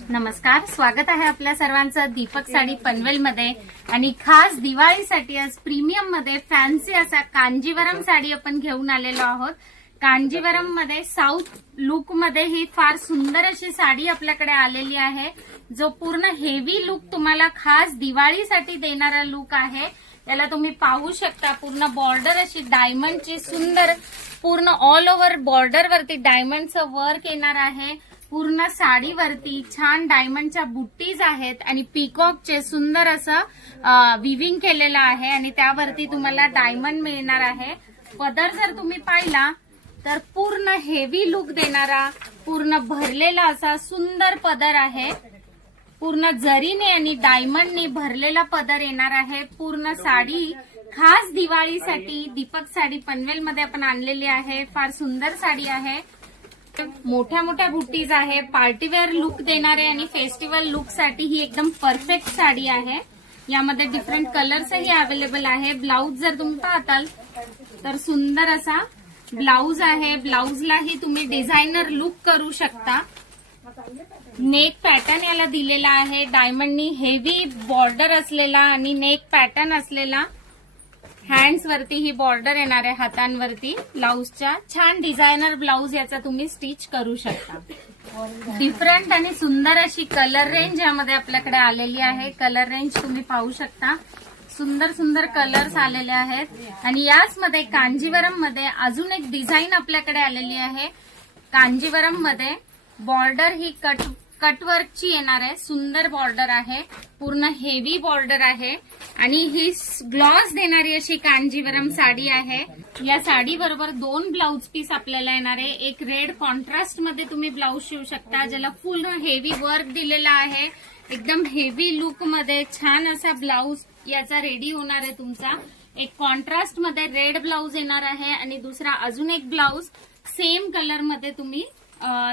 नमस्कार, स्वागत आहे आपल्या सर्वांचं दीपक साडी पनवेल मध्ये। आणि खास दिवाळीसाठी आज प्रीमियम मध्ये फॅन्सी असा कांजीवरम साडी आपण घेऊन आलेलो आहोत। कांजीवरम मध्ये साऊथ लुक मध्ये ही फार सुंदर अशी साडी आपल्याकडे आलेली आहे, जो पूर्ण हेवी लुक तुम्हाला खास दिवाळीसाठी देणारा लुक आहे। याला तुम्ही पाहू शकता, पूर्ण बॉर्डर अशी डायमंडची सुंदर, पूर्ण ऑल ओव्हर बॉर्डर वरती डायमंडचं वर्क येणार आहे। पूर्ण साडीवरती छान डायमंडच्या बुट्टीज आहेत आणि पीकॉकचे सुंदर असं विविंग केलेलं आहे आणि त्यावरती तुम्हाला डायमंड मिळणार आहे। पदर जर तुम्ही पाहिला तर पूर्ण हेवी लुक देणारा, पूर्ण भरलेला असा सुंदर पदर आहे। पूर्ण जरीने आणि डायमंडने भरलेला पदर येणार आहे। पूर्ण साडी खास दिवाळीसाठी दीपक साडी पनवेल मध्ये आपण आणलेली आहे। फार सुंदर साडी आहे, मोठ्या मोठ्या बुट्टीज आहे, पार्टीवेअर लुक देणारे आणि फेस्टिवल लुक साठी ही एकदम परफेक्ट साडी आहे। यामध्ये डिफरंट कलर्सही अवेलेबल आहे। ब्लाउज जर तुम्ही पाहताल तर सुंदर असा ब्लाउज आहे। ब्लाउजलाही तुम्ही डिझायनर लुक करू शकता। नेक पॅटर्न याला दिलेला आहे, डायमंडनी हेवी बॉर्डर असलेला आणि नेक पॅटर्न असलेला। हँड्स वरती ही बॉर्डर येणार आहे, हातांवरती ब्लाउजच्या छान डिझायनर ब्लाउज याचा तुम्ही स्टिच करू शकता। डिफरंट आणि सुंदर अशी कलर रेंज यामध्ये आपल्याकडे आलेली आहे। कलर रेंज तुम्ही पाहू शकता, सुंदर सुंदर कलर्स आलेले आहेत। आणि याच मध्ये कांजीवरम मध्ये अजून एक डिझाईन आपल्याकडे आलेली आहे। कांजीवरम मध्ये बॉर्डर ही कटवर्कची येणार आहे, सुंदर बॉर्डर आहे, पूर्ण हेवी बॉर्डर आहे आणि ही ग्लॉस देणारी अशी कांजीवरम साडी आहे। या साडी बरोबर 2 ब्लाउज पीस आपल्याला येणार आहे। एक रेड कॉन्ट्रास्ट मध्ये तुम्ही ब्लाउज शिवू शकता, ज्याला फुल हेवी वर्क दिलेला आहे। एकदम हेवी लुक मध्ये छान असा ब्लाउज याचा रेडी होणार आहे तुमचा। एक कॉन्ट्रास्ट मध्ये रेड ब्लाउज येणार आहे आणि दुसरा अजून एक ब्लाउज सेम कलर मध्ये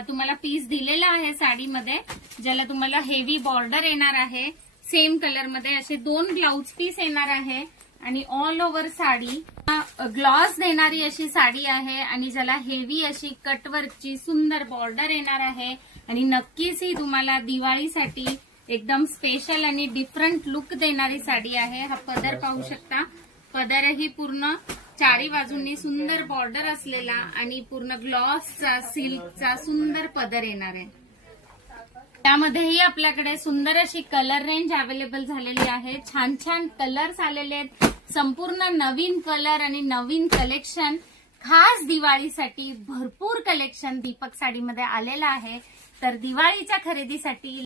तुम्हाला पीस दिलेला आहे साडीमध्ये, ज्याला तुम्हाला हेवी बॉर्डर येणार आहे। सेम कलर मध्ये असे 2 ब्लाउज पीस येणार आहे आणि ऑल ओव्हर साडी ग्लॉस देणारी अशी साडी आहे आणि ज्याला हेवी अशी कटवर्कची सुंदर बॉर्डर येणार आहे। आणि नक्कीच ही तुम्हाला दिवाळीसाठी एकदम स्पेशल आणि डिफरंट लुक देणारी साडी आहे। हा पदर पाहू शकता, पदरही पूर्ण चारी बाजूंनी सुंदर बॉर्डर असलेला आणि पूर्ण ग्लॉसचा सिल्कचा सुंदर पदर येणार आहे। त्यामध्येही आपल्याकडे सुंदर अशी कलर रेंज अवेलेबल झालेली आहे। छान छान कलर्स आलेले आहेत, संपूर्ण नवीन कलर आणि नवीन कलेक्शन खास दिवाळीसाठी भरपूर कलेक्शन दीपक साडीमध्ये आलेलं आहे। तर दिवाळीच्या खरेदीसाठी